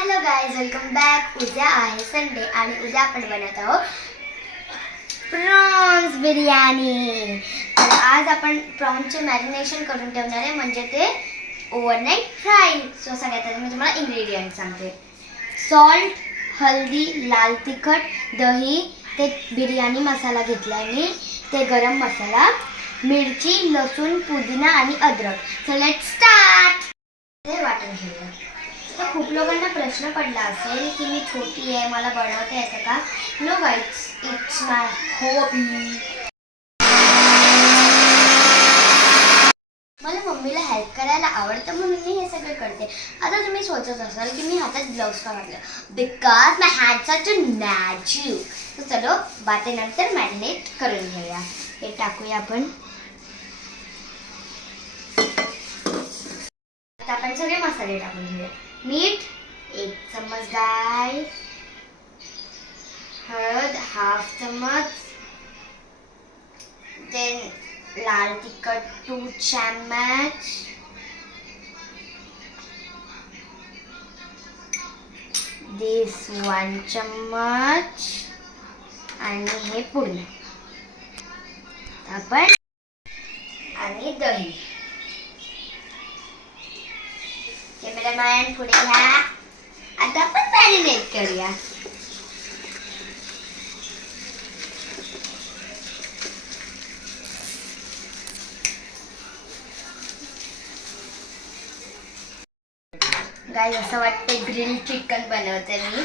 Hello guys, welcome back. उद्या आहे Sunday आणि उद्या आपण बनवत आहोत प्रॉन्स बिर्याणी. तर आज आपण प्रॉन्सचे मॅरिनेशन करून ठेवणार आहे, म्हणजे ते ओव्हरनाईट फ्राय. सो सगळ्यात आधी मी तुम्हाला इन्ग्रेडियंट सांगते. सॉल्ट, हल्दी, लाल तिखट, दही, ते बिर्याणी मसाला घेतला मी, ते गरम मसाला, मिरची, लसूण, पुदिना आणि अद्रक. So let's start. हे वाटून घेऊया. तर खूप लोकांना प्रश्न पडला असेल की मी छोटी आहे, मला बनवता येतं का? No guys, it's my hobby. मला मम्मीला हेल्प करायला आवडतं म्हणून मी हे सगळं करते. आता तुम्ही सोचत असाल की मी हातात ग्लव्स का घातलं, because my hands are too magic. तर चलो बातेनंतर मॅरिनेट करून घेऊया. हे टाकूया आपण. आता आपण सगळे मसाले टाकून घेऊया. मीठ 1 चम्मच गाय, हळद 1/2 चम्मच, देन लाल तिखट 2 चम्मच, दिस 1 चम्मच आणि हे पूर्ण आपण आणि दही. कॅमेरामॅन पुढे घ्या. आता आपण मॅरिनेट करूया. गाइस, असं वाटतं ग्रिल चिकन बनवते मी,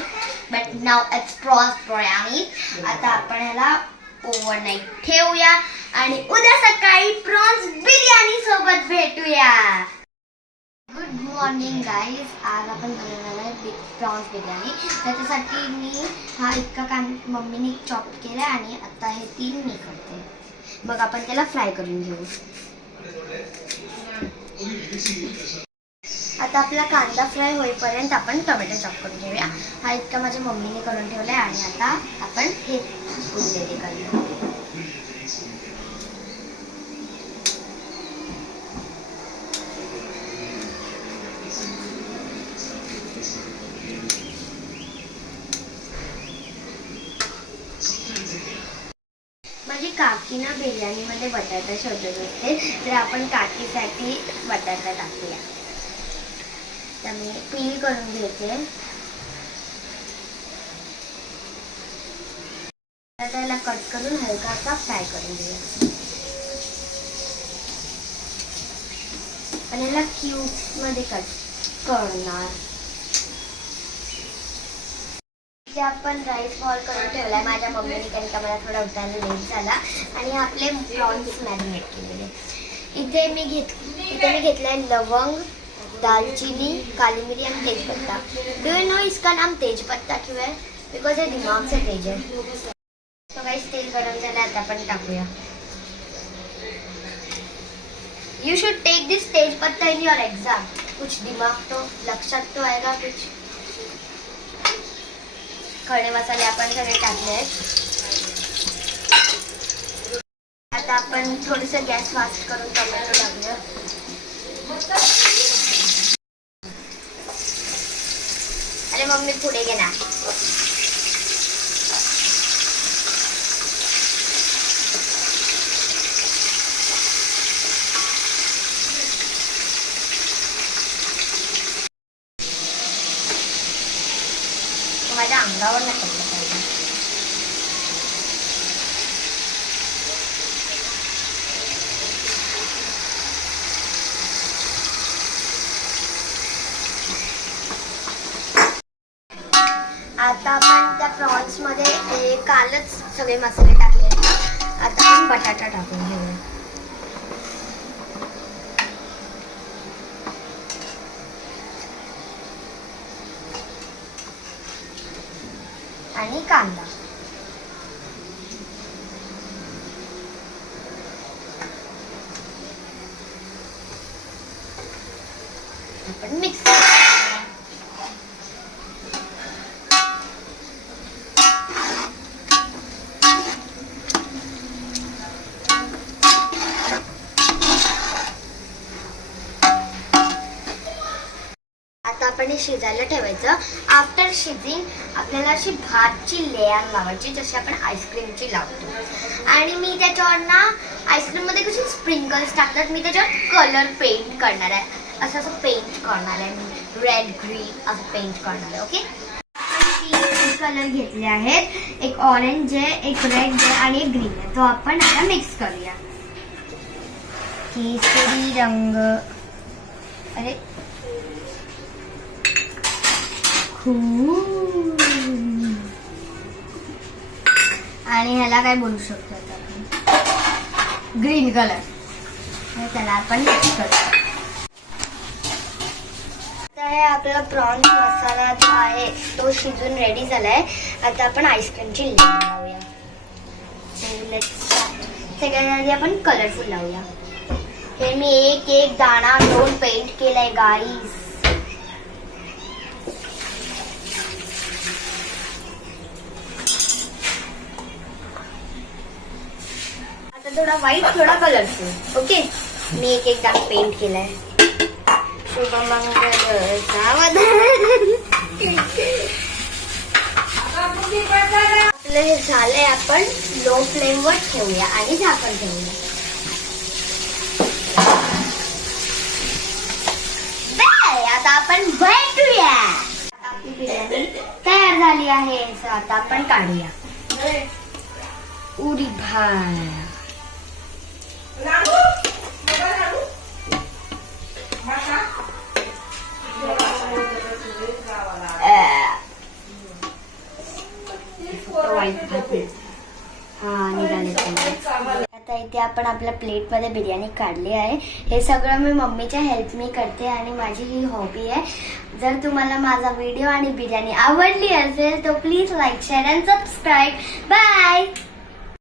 but now it's prawns biryani. आता आपण ह्याला ओव्हरनाईट ठेवूया आणि उद्या सकाळी प्रॉन्स बिर्याणी सोबत भेटूया. Good morning guys. आज आपण बनवणार आहे प्रॉन्स बिर्याणी. त्याच्यासाठी मी हा इतका मम्मीने चॉप केला आणि आता हे 3 मी करते. मग आपण त्याला फ्राय करून घेऊ. आता आपला कांदा फ्राय होईपर्यंत आपण टोमॅटो चॉप करून घेऊया. हा इतका माझ्या मम्मीने करून ठेवला आहे आणि आता आपण हे उरलेले करूया. माझी काकी ना बिर्याणीमध्ये बटाटा शोधत असते, तर आपण काकीसाठी बटाटा टाकूया. तर मी पील करून घेते. त्याला कट करून हलकासा फ्राय करून घेऊया. आणि याला क्यूब्स मध्ये कट करणार. इथे आपण राईस बॉल करून ठेवलाय माझ्या मम्मीने, कारण का मला थोडा उठायला लेट झाला. आणि आपले प्रॉन्स मॅरिनेट केलेले. इथे मी घेतलाय लवंग, दालचीनी, काली मिरी आणि तेजपत्ता. डू यू नो इसका नाम तेजपत्ता क्यों है? बिकॉज ये दिमाग से तेज है. तो गाइस, तेल गरम झालं, आता आपण टाकूया. यू शुड टेक दिस तेजपत्ता इन योर एग्जाम. कुछ दिमाग तो लक्षात तो आएगा कुछ. खडे मसाले आपण सगळे टाकले आहेत. आता आपण थोडंसं गॅस फास्ट करून टोमॅटो टाकूया. अरे मम्मी पुढे घे ना. माझ्या अंगावर नाही पडलं पाहिजे. आता आपण त्या प्रॉन्स मध्ये कालच सगळे मसाले टाकले. आता आपण बटाटा टाकून घेऊया आणि कांदा. आपण मिक्स. आपण हे शिजायला ठेवायचं. आफ्टर शिजिंग आपल्याला अशी भातची लेयर लावायची जशी आपण आईस्क्रीमची लावतो. आणि मी त्याच्यावर ना आईस्क्रीममध्ये कशी स्प्रिंकल्स टाकतात, मी त्याच्यावर कलर पेंट करणार आहे. असं पेंट करणार आहे मी, रेड ग्रीन असं पेंट करणार आहे. ओके, तीन कलर घेतले आहेत, एक ऑरेंज आहे, एक रेड आहे आणि एक ग्रीन आहे. तो आपण आता मिक्स करूया. केसरी रंग, अरे आणि ह्याला काय बोलू शकतो आपण, ग्रीन कलर. त्याला आपण मिक्स करूया. हे आपला प्रॉन्स मसाला जो आहे तो शिजून रेडी झालाय. आता आपण आईस्क्रीमची लेयर लावूया. सगळ्यात आधी आपण कलरफुल लावूया. हे मी एक एक दाणा घेऊन पेंट केलाय गाईस. आता थोडा व्हाईट थोडा कलरफुल. ओके, मी एक एक दाणा पेंट केलाय. शुभमंगल सावधान. आपलं हे झालंय, आपण लो फ्लेम वर ठेवूया आणि झाकण ठेवूया. आता आपण भेटूया. आपली बिर्याणी तयार झाली आहे. आता आपण काढूया. उडी भात. आता इथे आपण आपल्या प्लेट मध्ये बिर्याणी काढली आहे. हे सगळं मी मम्मीच्या हेल्पनी करते आणि माझी ही हॉबी आहे. जर तुम्हाला माझा व्हिडिओ आणि बिर्याणी आवडली असेल तर please like, share and subscribe. Bye.